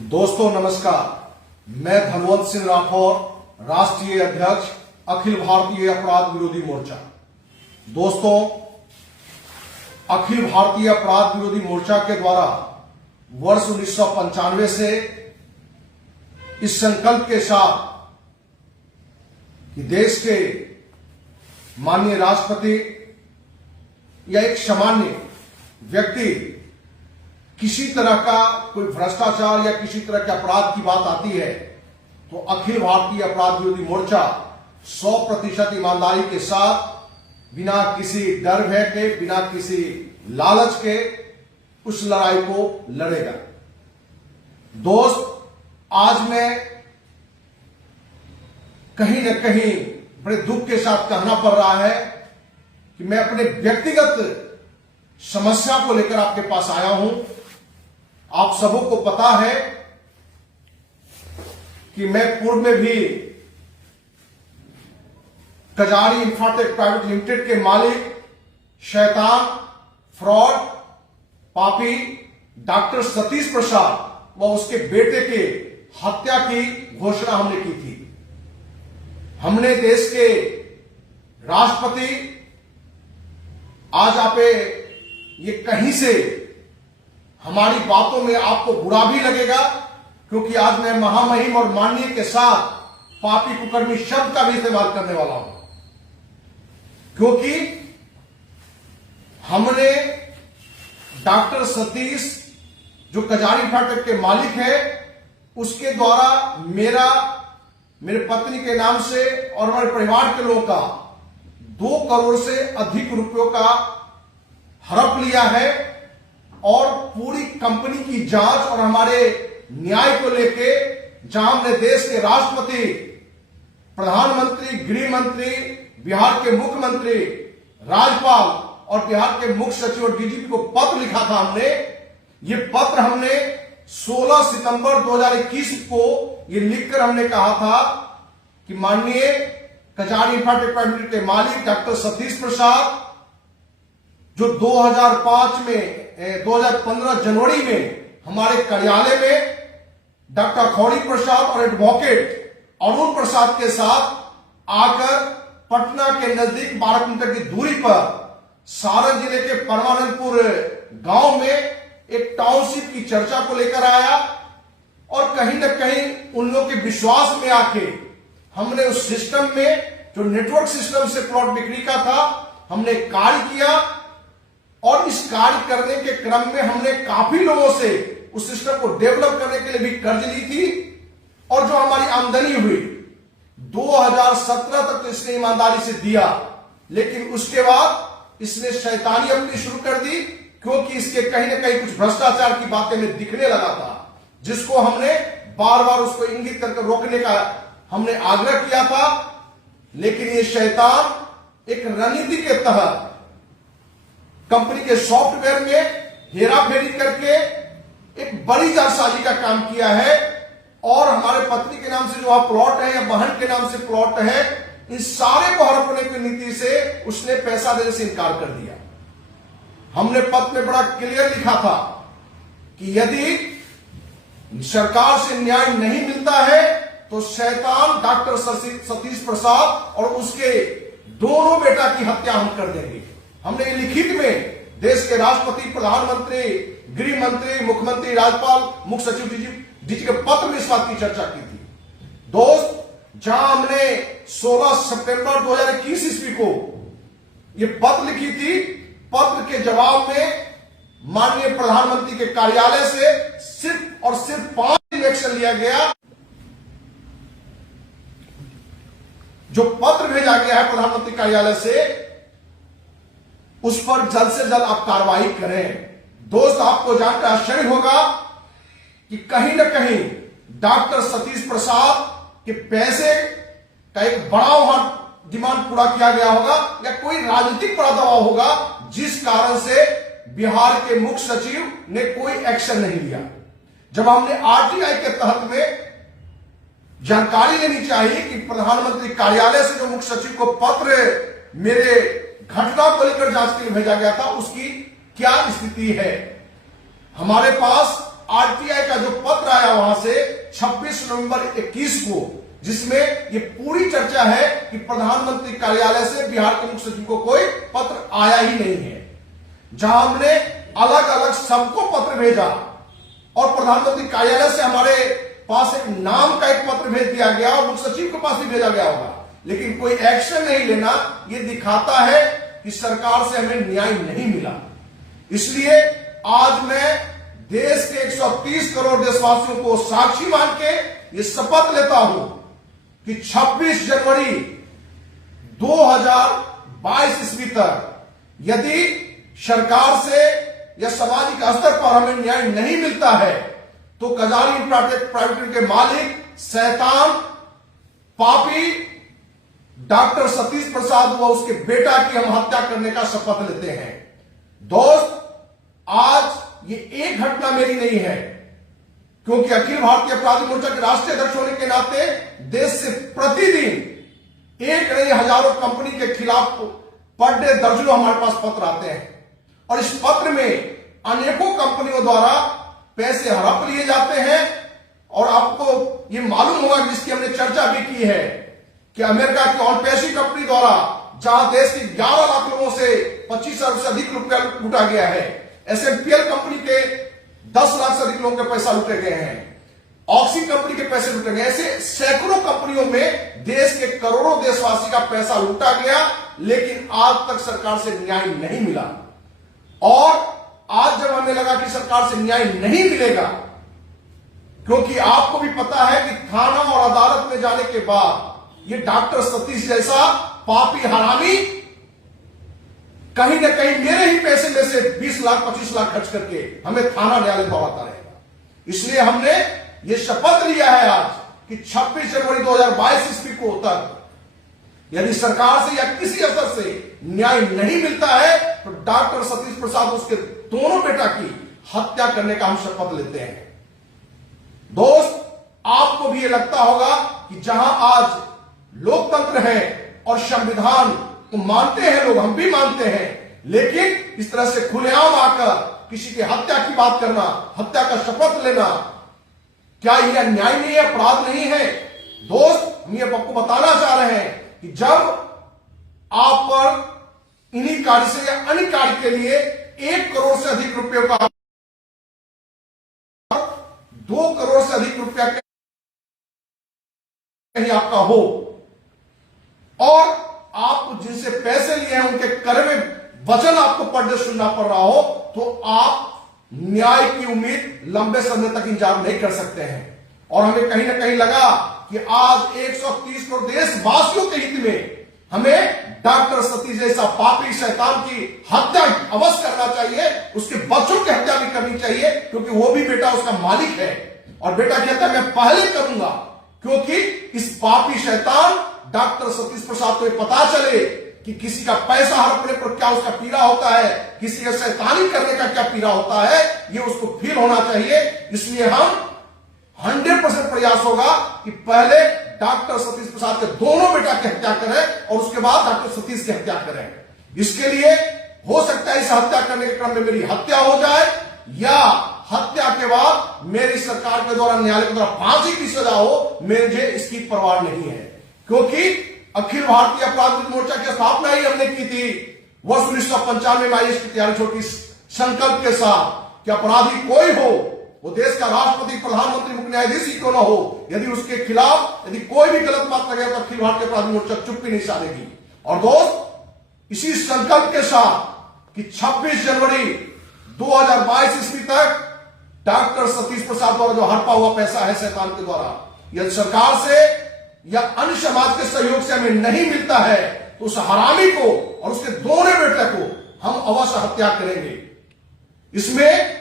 दोस्तों नमस्कार, मैं धनवंत सिंह राठौर, राष्ट्रीय अध्यक्ष अखिल भारतीय अपराध विरोधी मोर्चा। दोस्तों, अखिल भारतीय अपराध विरोधी मोर्चा के द्वारा वर्ष 1995 से इस संकल्प के साथ कि देश के माननीय राष्ट्रपति या एक सामान्य व्यक्ति किसी तरह का कोई भ्रष्टाचार या किसी तरह के अपराध की बात आती है तो अखिल भारतीय अपराध विरोधी मोर्चा 100% ईमानदारी के साथ बिना किसी डर भय के, बिना किसी लालच के उस लड़ाई को लड़ेगा। दोस्त, आज मैं कहीं न कहीं बड़े दुख के साथ कहना पड़ रहा है कि मैं अपने व्यक्तिगत समस्या को लेकर आपके पास आया हूं। आप सबों को पता है कि मैं पूर्व में भी कजारी इंफ्राटेक प्राइवेट लिमिटेड के मालिक, शैतान, फ्रॉड, पापी डॉक्टर सतीश प्रसाद व उसके बेटे के हत्या की घोषणा हमने की थी। हमने देश के राष्ट्रपति, आज आप ये कहीं से हमारी बातों में आपको बुरा भी लगेगा क्योंकि आज मैं महामहिम और माननीय के साथ पापी कुकर्मी शब्द का भी इस्तेमाल करने वाला हूं, क्योंकि हमने डॉक्टर सतीश जो कजारी इंफ्राटेक के मालिक है उसके द्वारा मेरे पत्नी के नाम से और हमारे परिवार के लोगों का 2 करोड़ से अधिक रुपयों का हड़प लिया है और पूरी कंपनी की जांच और हमारे न्याय को लेके जहां हमने देश के राष्ट्रपति, प्रधानमंत्री, गृह मंत्री, बिहार के मुख्यमंत्री, राज्यपाल और बिहार के मुख्य सचिव और डीजीपी को पत्र लिखा था। ये पत्र हमने 16 सितंबर 2021 को ये लिखकर हमने कहा था कि माननीय कजारी इंफ्राटेक प्राइवेट लिमिटेड के मालिक डॉक्टर सतीश प्रसाद जो 2015 जनवरी में हमारे कार्यालय में डॉक्टर खौरी प्रसाद और एडवोकेट अरुण प्रसाद के साथ आकर पटना के नजदीक 12 किलोमीटर की दूरी पर सारण जिले के परमानंदपुर गांव में एक टाउनशिप की चर्चा को लेकर आया और कहीं न कहीं उन लोगों के विश्वास में आके हमने उस सिस्टम में जो नेटवर्क सिस्टम से प्लॉट बिक्री का था हमने कार्य किया और इस कार्य करने के क्रम में हमने काफी लोगों से उस सिस्टम को डेवलप करने के लिए भी कर्ज ली थी और जो हमारी आमदनी हुई 2017 तक तो इसने ईमानदारी से दिया, लेकिन उसके बाद इसने शैतानी अपनी शुरू कर दी क्योंकि इसके कहीं ना कहीं कुछ भ्रष्टाचार की बातें में दिखने लगा था, जिसको हमने बार बार उसको इंगित करके रोकने का हमने आग्रह किया था। लेकिन ये शैतान एक रणनीति के तहत कंपनी के सॉफ्टवेयर में हेराफेरी करके एक बड़ी जालसाजी का काम किया है और हमारे पत्नी के नाम से जो वहां प्लॉट है या बहन के नाम से प्लॉट है, इन सारे को हड़पने की नीति से उसने पैसा देने से इनकार कर दिया। हमने पत्र में बड़ा क्लियर लिखा था कि यदि सरकार से न्याय नहीं मिलता है तो शैतान डॉक्टर सतीश प्रसाद और उसके दोनों बेटा की हत्या हम कर देंगे। हमने ये लिखित में देश के राष्ट्रपति, प्रधानमंत्री, गृह मंत्री, मुख्यमंत्री, राज्यपाल, मुख्य सचिव, डीजी के पत्र में इस बात की चर्चा की थी। दोस्त, जहां हमने 16 सितंबर 2021 ईस्वी को ये पत्र लिखी थी, पत्र के जवाब में माननीय प्रधानमंत्री के कार्यालय से सिर्फ और सिर्फ 5 दिन एक्शन लिया गया। जो पत्र भेजा गया है प्रधानमंत्री कार्यालय से उस पर जल्द से जल्द आप कार्रवाई करें। दोस्त, आपको जानकर आश्चर्य होगा कि कहीं न कहीं डॉक्टर सतीश प्रसाद के पैसे का एक बड़ा वहां डिमांड पूरा किया गया होगा या कोई राजनीतिक बड़ा दबाव होगा जिस कारण से बिहार के मुख्य सचिव ने कोई एक्शन नहीं लिया। जब हमने आरटीआई के तहत में जानकारी लेनी चाहिए कि प्रधानमंत्री कार्यालय से जो मुख्य सचिव को पत्र मेरे घटना को लेकर जांच के लिए भेजा गया था उसकी क्या स्थिति है, हमारे पास आरटीआई का जो पत्र आया वहां से 26 नवंबर 21 को, जिसमें ये पूरी चर्चा है कि प्रधानमंत्री कार्यालय से बिहार के मुख्य सचिव को कोई पत्र आया ही नहीं है, जहां हमने अलग अलग सबको पत्र भेजा और प्रधानमंत्री कार्यालय से हमारे पास एक नाम का एक पत्र भेज दिया गया और मुख्य सचिव के पास भी भेजा गया होगा, लेकिन कोई एक्शन नहीं लेना, यह दिखाता है कि सरकार से हमें न्याय नहीं मिला। इसलिए आज मैं देश के 130 करोड़ देशवासियों को साक्षी मान के ये शपथ लेता हूं कि 26 जनवरी 2022 ईस्वी तक यदि सरकार से या सामाजिक स्तर पर हमें न्याय नहीं मिलता है तो कजारी प्राइवेट के मालिक शैतान पापी डॉक्टर सतीश प्रसाद व उसके बेटा की हम हत्या करने का शपथ लेते हैं। दोस्त, आज ये एक घटना मेरी नहीं है, क्योंकि अखिल भारतीय अपराधी मोर्चा के राष्ट्रीय अध्यक्ष होने के नाते देश से प्रतिदिन एक नहीं हजारों कंपनी के खिलाफ पर डे दर्जनों हमारे पास पत्र आते हैं और इस पत्र में अनेकों कंपनियों द्वारा पैसे हड़प लिए जाते हैं। और आपको ये मालूम होगा, जिसकी हमने चर्चा भी की है, कि अमेरिका की ऑनपेशी कंपनी द्वारा जहां देश के 11 लाख लोगों से 25 अरब से अधिक रुपया लूटा गया है, एसएमपीएल कंपनी के 10 लाख से अधिक लोगों के पैसा लूटे गए हैं, ऑक्सी कंपनी के पैसे लूटे गए, ऐसे सैकड़ों कंपनियों में देश के करोड़ों देशवासी का पैसा लूटा गया, लेकिन आज तक सरकार से न्याय नहीं मिला। और आज जब हमें लगा कि सरकार से न्याय नहीं मिलेगा, क्योंकि आपको भी पता है कि थाना और अदालत में जाने के बाद ये डॉक्टर सतीश जैसा पापी हरामी कहीं ना कहीं मेरे ही पैसे में से 20 लाख 25 लाख खर्च करके हमें थाना न्यायालय दौड़ाता रहेगा। इसलिए हमने ये शपथ लिया है आज कि 26 जनवरी 2022 ईस्वी को तक यदि सरकार से या किसी अफसर से न्याय नहीं मिलता है तो डॉक्टर सतीश प्रसाद उसके दोनों बेटा की हत्या करने का हम शपथ लेते हैं। दोस्त, आपको भी ये लगता होगा कि जहां आज लोकतंत्र है और संविधान को मानते हैं लोग, हम भी मानते हैं, लेकिन इस तरह से खुलेआम आकर किसी की हत्या की बात करना, हत्या का शपथ लेना, क्या यह न्याय नहीं है, अपराध नहीं है? दोस्त, हम ये आपको बताना चाह रहे हैं कि जब आप पर इन्हीं कार्य से या अन्य कार्य के लिए 1 करोड़ से अधिक रुपयों का 2 करोड़ से अधिक रुपया कहीं आपका हो और आप जिनसे पैसे लिए हैं उनके कड़वे वचन आपको पर डे सुनना पड़ रहा हो, तो आप न्याय की उम्मीद लंबे समय तक इंतजार नहीं कर सकते हैं। और हमें कहीं ना कहीं लगा कि आज 130 करोड़ देशवासियों के हित में हमें डॉक्टर सतीश जैसा पापी शैतान की हत्या अवश्य करना चाहिए, उसके बच्चों की हत्या भी करनी चाहिए, क्योंकि वो भी बेटा उसका मालिक है और बेटा की हत्या मैं पहले करूंगा, क्योंकि इस पापी शैतान डॉक्टर सतीश प्रसाद को पता चले कि किसी का पैसा हड़पने पर क्या उसका पीड़ा होता है, किसी का शैतानी करने का क्या पीड़ा होता है, ये उसको फील होना चाहिए। इसलिए हम 100% प्रयास होगा कि पहले डॉक्टर सतीश प्रसाद के दोनों बेटा की हत्या करें और उसके बाद डॉक्टर सतीश की हत्या करें। इसके लिए हो सकता है इस हत्या करने के क्रम में मेरी हत्या हो जाए या हत्या के बाद मेरी सरकार के द्वारा, न्यायालय के द्वारा फांसी की सजा हो, मुझे इसकी परवाह नहीं है, क्योंकि अखिल भारतीय अपराधी मोर्चा की स्थापना ही हमने की थी वर्ष 1995 में आईएएस की तैयारी छोटी संकल्प के साथ कि अपराधी कोई हो, वो देश का राष्ट्रपति, प्रधानमंत्री, मुख्य न्यायाधीश ही क्यों ना हो, यदि उसके खिलाफ यदि कोई भी गलत बात लगे तो अखिल भारतीय अपराधी मोर्चा चुप्पी नहीं साधेगी। और दोस्त, इसी संकल्प के साथ कि 26 जनवरी 2022 ईस्वी तक डॉक्टर सतीश प्रसाद द्वारा जो हड़पा हुआ पैसा है शैतान के द्वारा, यदि सरकार से या अन्य समाज के सहयोग से हमें नहीं मिलता है तो उस हरामी को और उसके दोनों बेटे को हम अवश्य हत्या करेंगे। इसमें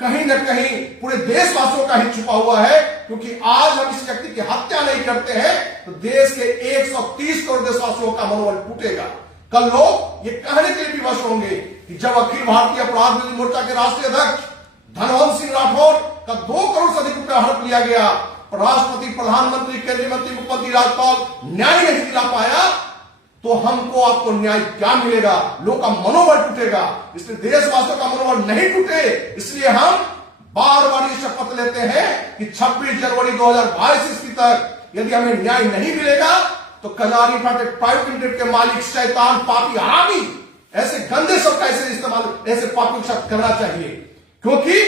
कहीं न कहीं पूरे देशवासियों का ही छुपा हुआ है, क्योंकि आज हम इस व्यक्ति की हत्या नहीं करते हैं तो देश के 130 करोड़ देशवासियों का मनोबल टूटेगा। कल लोग ये कहने के लिए विवश होंगे कि जब अखिल भारतीय अपराधी मोर्चा के राष्ट्रीय अध्यक्ष धनवंत सिंह राठौर का 2 करोड़ से अधिक रुपया हड़प लिया गया, राष्ट्रपति, प्रधानमंत्री, केंद्रीय मंत्री, मुख्यमंत्री, राज्यपाल न्याय नहीं दिला पाया, तो हमको आपको न्याय क्या मिलेगा? लोग का मनोबल टूटेगा। इसलिए देशवासियों का मनोबल नहीं टूटे, इसलिए हम बार बार ये शपथ लेते हैं कि 26 जनवरी 2022 ईस्वी तक यदि हमें न्याय नहीं मिलेगा तो कनारी फाटे प्राइवेट लिमिटेड के मालिक शैतान पापी हरामी ऐसे गंदे शब्द का ऐसे इस्तेमाल ऐसे पापी शब्द करना चाहिए, क्योंकि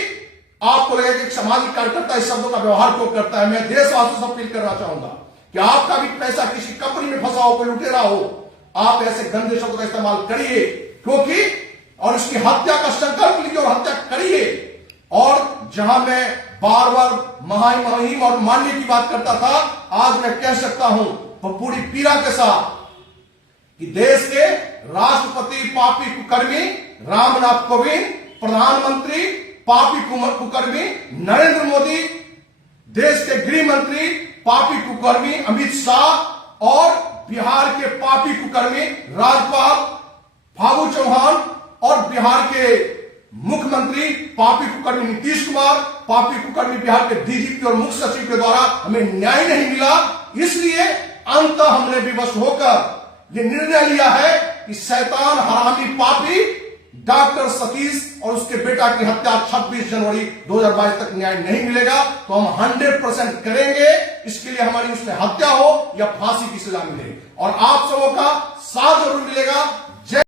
आपको लगेगा कि सामाजिक कार्यकर्ता इस शब्दों का व्यवहार क्यों करता है। मैं देशवासियों से अपील करना चाहूंगा कि आपका भी पैसा किसी कंपनी में फंसा हो, कोई लुटेरा हो, आप ऐसे गंदे शब्दों का इस्तेमाल करिए, क्योंकि और उसकी हत्या का संकल्प लीजिए और हत्या करिए। और जहां मैं बार बार महामहिम और मान्य की बात करता था, आज मैं कह सकता हूं पूरी पीड़ा के साथ कि देश के राष्ट्रपति पापी कुकर्मी रामनाथ कोविंद, प्रधानमंत्री पापी कुकर्मी नरेंद्र मोदी, देश के गृह मंत्री पापी कुकर्मी अमित शाह और बिहार के पापी कुकर्मी राज्यपाल फागू चौहान और बिहार के मुख्यमंत्री पापी कुकर्मी नीतीश कुमार, पापी कुकर्मी बिहार के डीजीपी और मुख्य सचिव के द्वारा हमें न्याय नहीं मिला। इसलिए अंत हमने विवश होकर यह निर्णय लिया है कि शैतान हरामी पापी डॉक्टर सतीश और उसके बेटा की हत्या 26 जनवरी 2022 तक न्याय नहीं मिलेगा तो हम 100% करेंगे। इसके लिए हमारी उसमें हत्या हो या फांसी की सजा मिले और आप सबों का साथ जरूर मिलेगा।